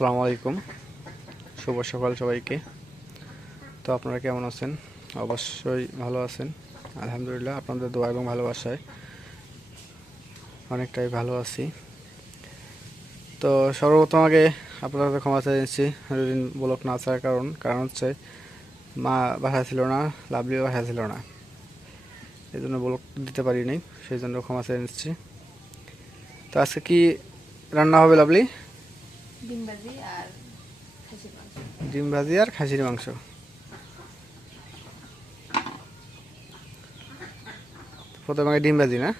আসসালামু আলাইকুম, শুভ সকাল সবাইকে। তো আপনারা কেমন আছেন? অবশ্যই ভালো আছেন। আলহামদুলিল্লাহ, আপনাদের দোয়া এবং ভালোবাসায় অনেকটাই ভালো আছি। তো সর্বপ্রথম আগে আপনাদের ক্ষমা চেয়ে নিচ্ছি দুদিন ব্লগ না আসার কারণ হচ্ছে মা বাসায় ছিল না, লাভলিও বাসায় ছিল না, এই জন্য ব্লগ দিতে পারিনি, সেই জন্য ক্ষমা চেয়ে নিচ্ছি। তো আজকে কি রান্না হবে লাভলি? ডিম ভাজি আর খাসির মাংস। ডিম ভাজি আর খাসির মাংস। প্রথমে আগে ডিম ভাজি না?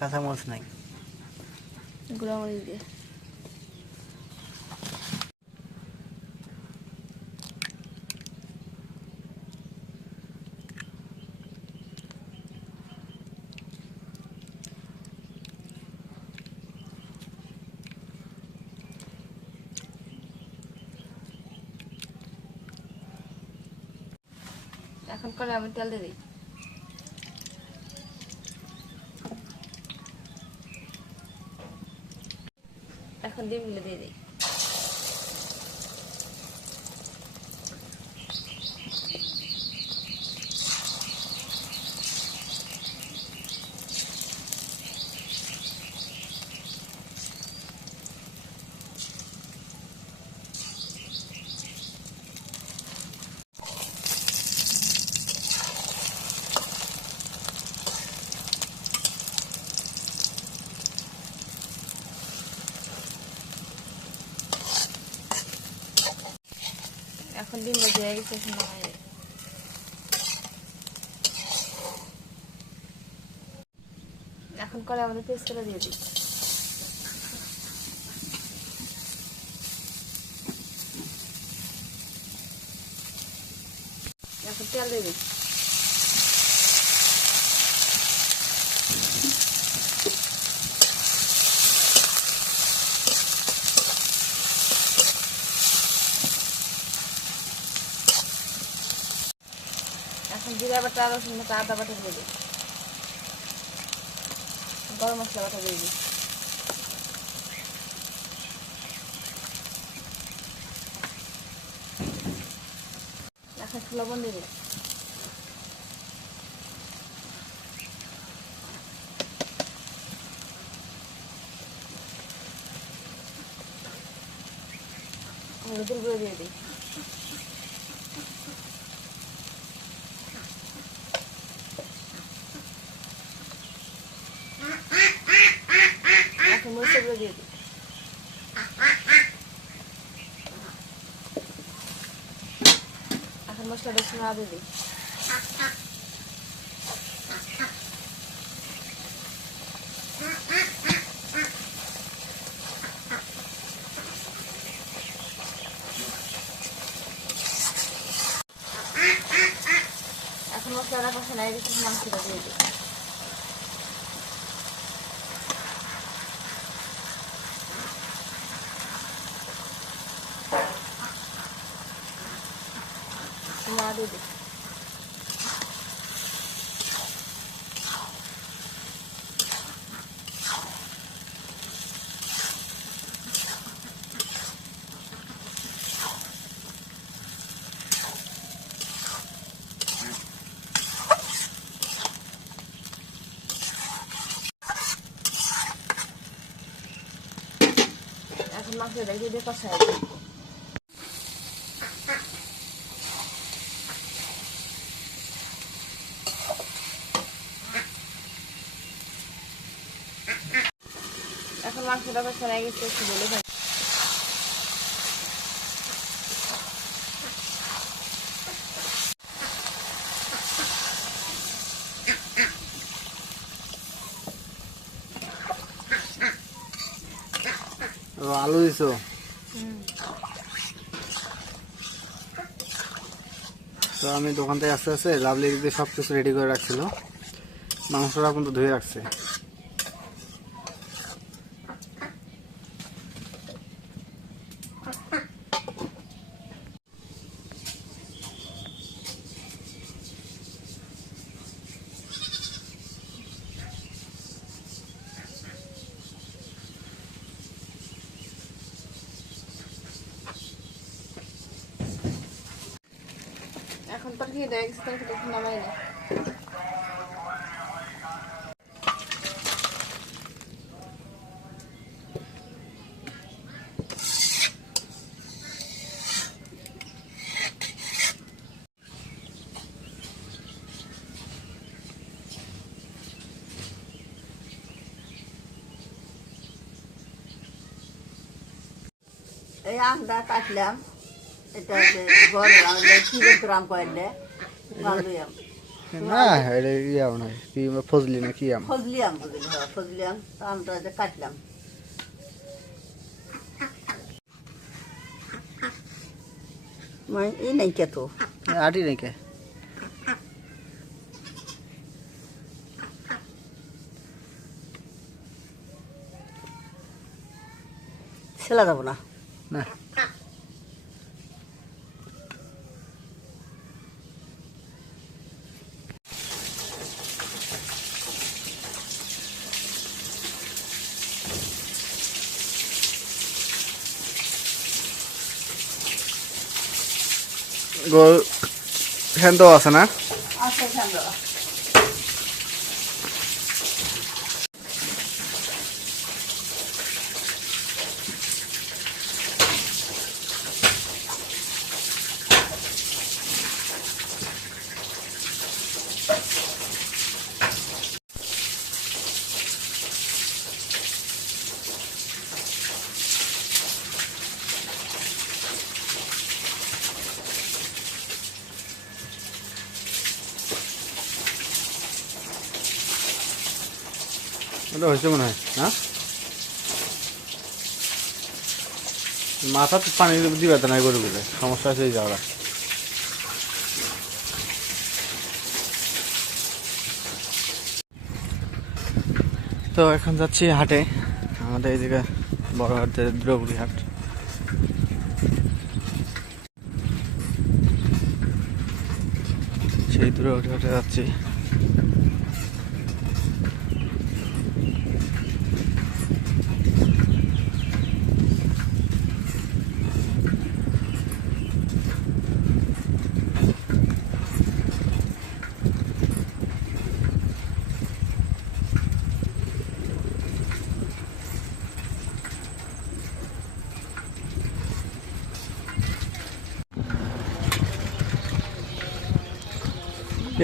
কাঁচামরিচ নাই, গুঁড়া মরিচ দিয়ে। এখন করে আমি তেল দিয়ে দিই। এখন ডিমগুলো দিয়ে দিই। এখন ডিম ভাজি হয়ে গেছে, এখন নামাই দিই। এখন করে আমাদের পেস্ট করে দিয়ে দিই। এখন তেল দিয়ে দিই। এখন জিরা বাটা, রসুন বাটা, আদা বাটা দিয়ে দিই। গরম মশলা বাটা দিয়ে দিই। এখন লবণ দিয়ে দিই। হলুদের গুঁড়ো দিয়ে দিই। এখন মরিচের গুঁড়ো দিয়ে দিই। এখন মশলাটা শুকনো দিয়ে দিই। এখন মশলাটা কষানো হয়ে গেছে, মাংসটা দিয়ে দিই। মা দিয়ে দিই। এখন মাংসটা দিয়ে কষাই দিই। এখন মাংসটা কষানো হয়ে গেছে, একটু বলে ভাই। আলু দিছো? তো আমি দোকান থেকে আস্তে আস্তে লাভলি দিদি সব কিছু রেডি করে রাখছিল, মাংসটা কিন্তু ধুয়ে রাখছে। এখন তো কি হয়ে গেছে, তরকারি এখন নামাই না। এই আমটা কাটলাম, এটা বড় আম, কিলো গ্রাম করলে ভালো আম। না এটা ইয়াও নাই কি ফজলি না কি আম? ফজলি আম বুঝলি, হ্যাঁ ফজলি আম। তো আমটা যে কাটলাম, এই নাই কে তো আটি নাকি? ছেলা যাবো না। না গোল ফ্যান তো আছে না? আচ্ছা ঠান্ডা ওটা হয়েছে মনে হয় না? মাথা তো পানি দিবে তো না গরু গুলো, সমস্যা আছে এই যাওয়া। তো এখন যাচ্ছি হাটে, আমাদের এই জায়গায় বড় হাট, দ্রৌপদী হাট। সেই দ্রৌপদী হাটে যাচ্ছি।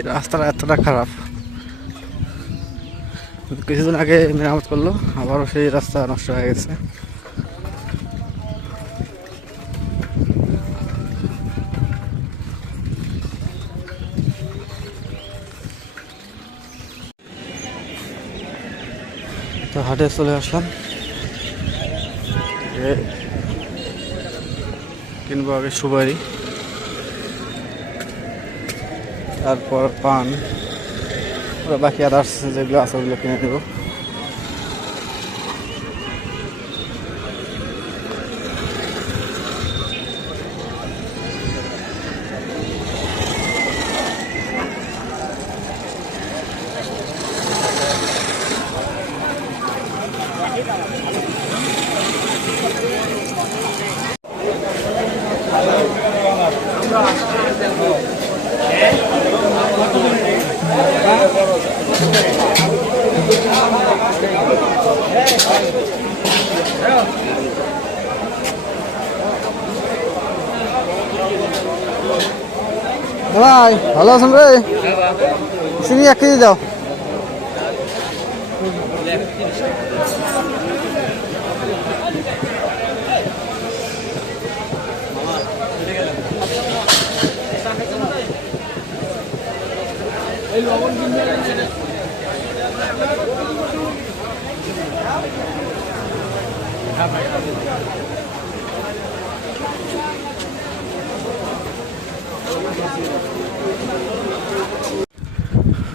এই রাস্তাটা এতটা খারাপ, কিছুদিন আগে মেরামত করলো, আবারও সেই রাস্তা নষ্ট হয়ে গেছে। তো হাটে চলে আসলাম, কিনবো আগে সুপারি, তারপর পান, বাকি আদার্স যেগুলো আছে ওগুলো কিনে নেব। ভাই ভালো আছেন রে? চিনি 1 কেজি দাও।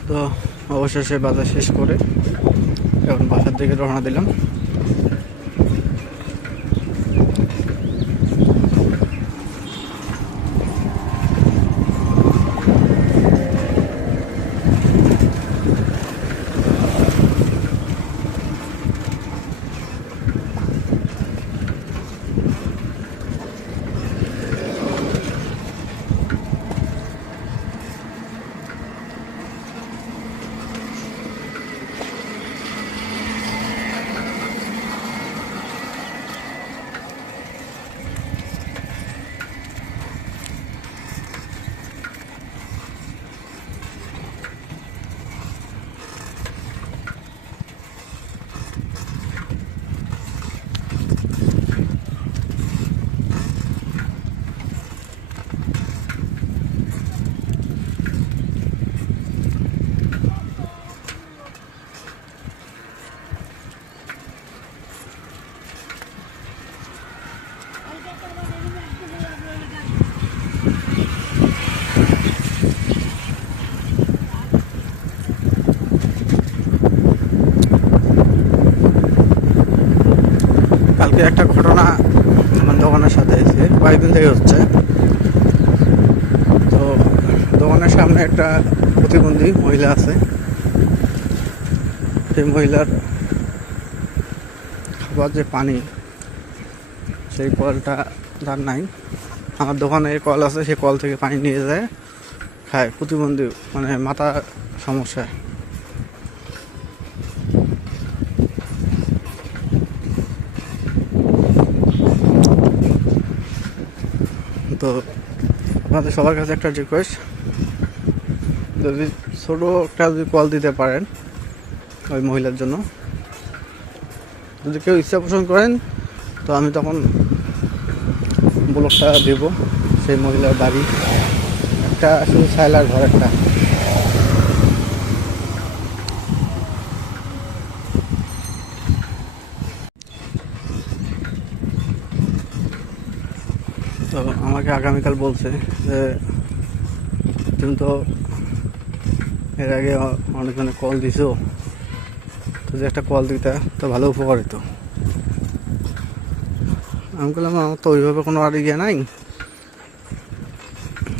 তো অবশেষে বাজার শেষ করে এখন বাসার দিকে রওনা দিলাম। কালকে একটা ঘটনা আমার দোকানের সাথে হয়েছে, কয়েকদিন থেকে হচ্ছে। তো দোকানের সামনে একটা প্রতিবন্ধী মহিলা আছে, সেই মহিলার খাবার যে পানি, সেই কলটা তার নাই। আমার দোকানে কল আছে, সেই কল থেকে পানি নিয়ে যায় খায়। প্রতিবন্ধী মানে মাথা সমস্যা। তো আপনাদের সবার কাছে একটা রিকোয়েস্ট, যদি ছোটো একটা যদি কল দিতে পারেন ওই মহিলার জন্য, যদি কেউ ইচ্ছা পোষণ করেন, তো আমি তখন ব্লকটা দেব। সেই মহিলার বাড়ি একটা শুধু সাইলার ঘর একটা। তো আমাকে আগামীকাল বলছে যে তুমি তো এর আগে অনেকজনে কল দিছো, তো যে একটা কল দিতে তো ভালো উপকার হতো। আমি বললাম আমার তো ওইভাবে কোনো আর ইয়ে নাই,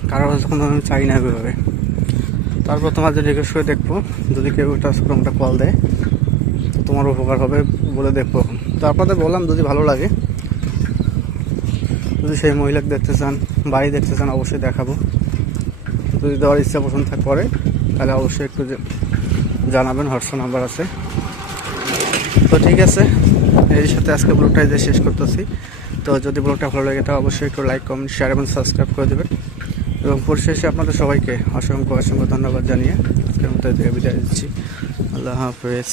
কারো কোনো আমি চাই না ওইভাবে। তারপর তোমাদের রিকোয়েস্ট করে দেখবো, যদি কেউ একটা ছোটো একটা কল দেয় তোমার উপকার হবে বলে দেখবো। তো আপনাদের বললাম, যদি ভালো লাগে, যদি সেই মহিলাকে দেখতে চান, বাড়ি দেখতে চান, অবশ্যই দেখাবো। যদি দেওয়ার ইচ্ছা পছন্দ করে তাহলে অবশ্যই একটু জানাবেন, হোয়াটসঅ্যাপ নাম্বার আছে। তো ঠিক আছে, এর সাথে আজকে ব্লগটা যে শেষ করতেছি। তো যদি ব্লগটা ভালো লাগে তাহলে অবশ্যই একটু লাইক, কমেন্ট, শেয়ার এবং সাবস্ক্রাইব করে দেবেন। এবং পরিশেষে আপনাদের সবাইকে অসংখ্য অসংখ্য ধন্যবাদ জানিয়ে আজকের মতো বিদায় দিচ্ছি। আল্লাহ হাফেজ।